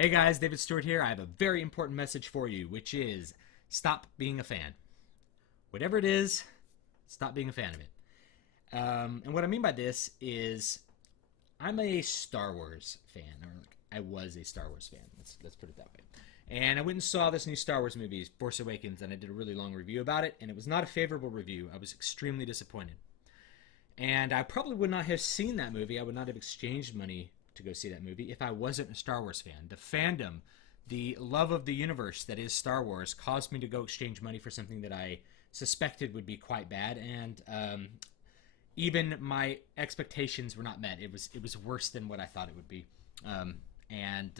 Hey guys, David Stewart here. I have a very important message for you, which is stop being a fan. Whatever it is, stop being a fan of it. And what I mean by this is I'm a Star Wars fan, or like I was a Star Wars fan. Let's put it that way. And I went and saw this new Star Wars movie, Force Awakens, and I did a really long review about it, and it was not a favorable review. I was extremely disappointed. And I probably would not have seen that movie. I would not have exchanged money to go see that movie if I wasn't a Star Wars fan. The fandom, the love of the universe that is Star Wars caused me to go exchange money for something that I suspected would be quite bad, and even my expectations were not met. It was worse than what I thought it would be, and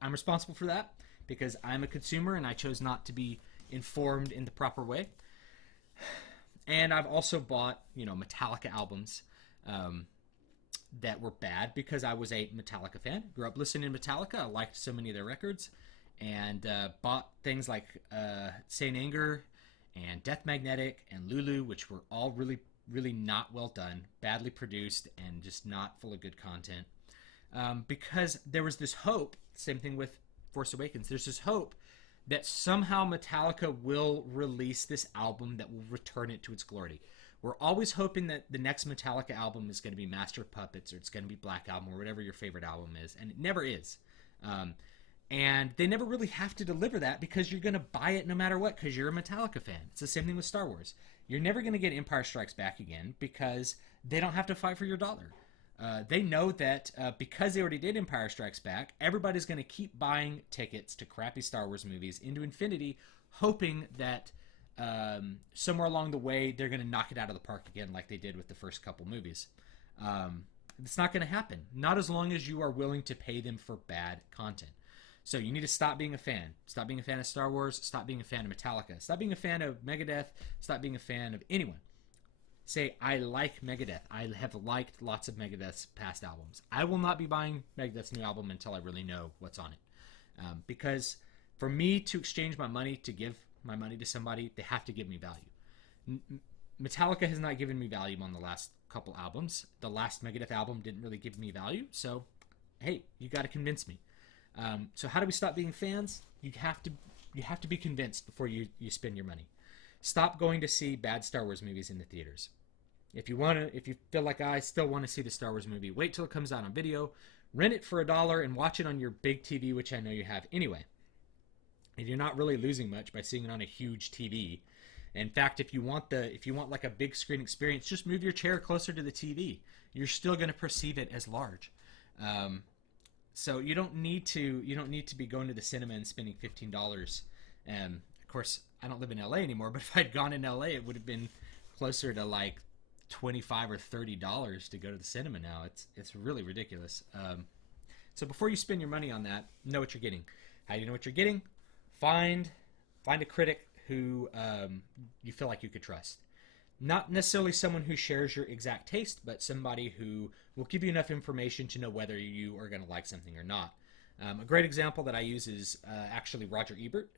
I'm responsible for that because I'm a consumer and I chose not to be informed in the proper way. And I've also bought, Metallica albums that were bad because I was a Metallica fan. Grew up listening to Metallica. I liked so many of their records. And bought things like Saint Anger and Death Magnetic and Lulu, which were all really, really not well done, badly produced, and just not full of good content. Because there was this hope, same thing with Force Awakens, there's this hope that somehow Metallica will release this album that will return it to its glory. We're always hoping that the next Metallica album is going to be Master of Puppets, or it's going to be Black Album, or whatever your favorite album is, and it never is. And they never really have to deliver that because you're going to buy it no matter what because you're a Metallica fan. It's the same thing with Star Wars. You're never going to get Empire Strikes Back again because they don't have to fight for your dollar. They know that because they already did Empire Strikes Back, everybody's going to keep buying tickets to crappy Star Wars movies into infinity, hoping that somewhere along the way they're going to knock it out of the park again like they did with the first couple movies. It's not going to happen. Not as long as you are willing to pay them for bad content. So you need to stop being a fan. Stop being a fan of Star Wars. Stop being a fan of Metallica. Stop being a fan of Megadeth. Stop being a fan of anyone. Say, I like Megadeth. I have liked lots of Megadeth's past albums. I will not be buying Megadeth's new album until I really know what's on it. Because for me to exchange my money, to give my money to somebody, they have to give me value. Metallica has not given me value on the last couple albums. The last Megadeth album didn't really give me value. So, hey, you got to convince me. So how do we stop being fans? You have to be convinced before you spend your money. Stop going to see bad Star Wars movies in the theaters. If you feel like I still want to see the Star Wars movie, wait till it comes out on video, rent it for $1 and watch it on your big TV, which I know you have anyway. And you're not really losing much by seeing it on a huge TV. In fact, if you want like a big screen experience, just move your chair closer to the TV. You're still going to perceive it as large. So you don't need to be going to the cinema and spending $15. Of course, I don't live in LA anymore, but if I'd gone in LA, it would have been closer to like $25 or $30 to go to the cinema now. It's really ridiculous. So before you spend your money on that, know what you're getting. How do you know what you're getting? Find a critic who you feel like you could trust. Not necessarily someone who shares your exact taste, but somebody who will give you enough information to know whether you are going to like something or not. A great example that I use is actually Roger Ebert.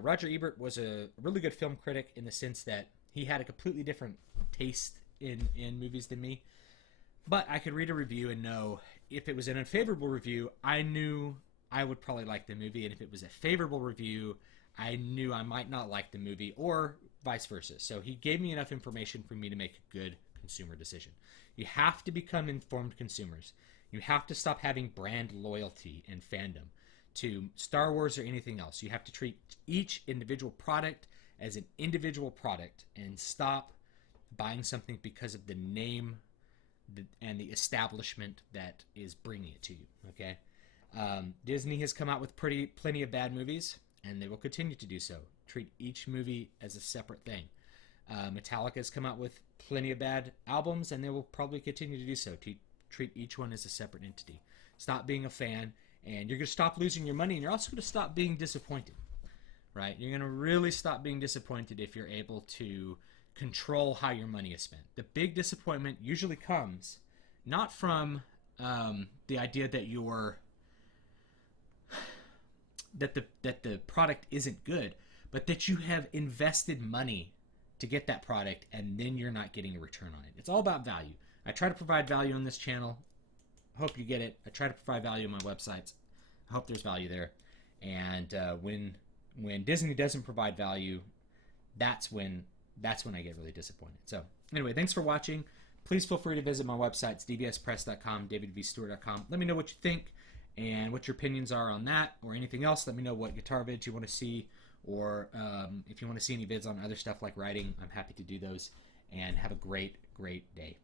Roger Ebert was a really good film critic in the sense that he had a completely different taste in movies than me. But I could read a review and know if it was an unfavorable review, I knew I would probably like the movie. And if it was a favorable review, I knew I might not like the movie, or vice versa. So he gave me enough information for me to make a good consumer decision. You have to become informed consumers. You have to stop having brand loyalty and fandom to Star Wars or anything else. You have to treat each individual product as an individual product and stop buying something because of the name and the establishment that is bringing it to you. Okay, Disney has come out with plenty of bad movies, and they will continue to do so. Treat each movie as a separate thing. Metallica has come out with plenty of bad albums, and they will probably continue to do so. Treat each one as a separate entity. Stop being a fan, and you're going to stop losing your money, and you're also going to stop being disappointed. Right? You're going to really stop being disappointed if you're able to control how your money is spent. The big disappointment usually comes not from the idea that that the product isn't good, but that you have invested money to get that product and then you're not getting a return on it. It's all about value. I try to provide value on this channel. Hope you get it. I try to provide value on my websites. hope there's value there. And when Disney doesn't provide value, that's when I get really disappointed. So anyway, thanks for watching. Please feel free to visit my website. It's dbspress.com, davidvstewart.com. Let me know what you think and what your opinions are on that or anything else. Let me know what guitar vids you want to see, or if you want to see any vids on other stuff like writing, I'm happy to do those. And have a great, great day.